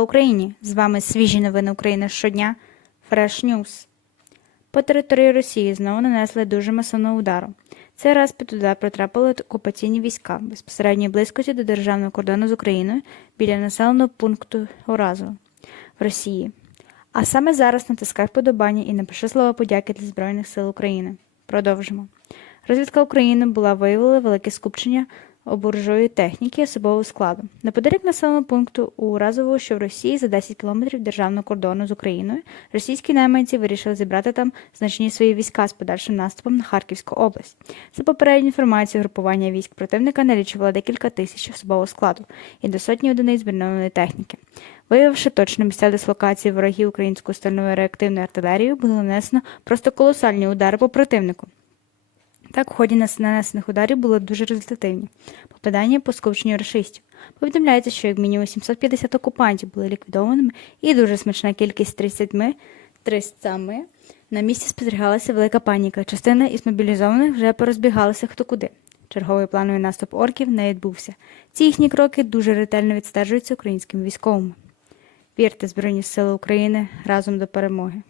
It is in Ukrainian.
Україні! З вами свіжі новини України щодня. Fresh News. По території Росії знову нанесли дуже масовного удару. Цей раз під удар потрапили окупаційні війська безпосередньої близькості до державного кордону з Україною біля населеного пункту Оразово в Росії. А саме зараз натискай вподобання і напиши слова подяки для Збройних сил України. Продовжимо. Розвідка України була виявила велике скупчення обуржої техніки особового складу. Неподалік населеного пункту у Разово, що в Росії за 10 кілометрів державного кордону з Україною, російські найманці вирішили зібрати там значні свої війська з подальшим наступом на Харківську область. За попередньою інформацією, групування військ противника налічувало декілька тисяч особового складу і до сотні одиниць збірної техніки. Виявивши точно місця дислокації ворогів українською стальною реактивною артилерією, було нанесено просто колосальні удари по противнику. Так, в ході нанесених ударів були дуже результативні. Попадання по скупченню рашистів. Повідомляється, що як мінімум 750 окупантів були ліквідованими, і дуже смачна кількість 30 300 на місці спостерігалася велика паніка. Частина із мобілізованих вже порозбігалася хто куди. Черговий плановий наступ орків не відбувся. Ці їхні кроки дуже ретельно відстежуються українськими військовими. Вірте Збройні Сили України разом до перемоги.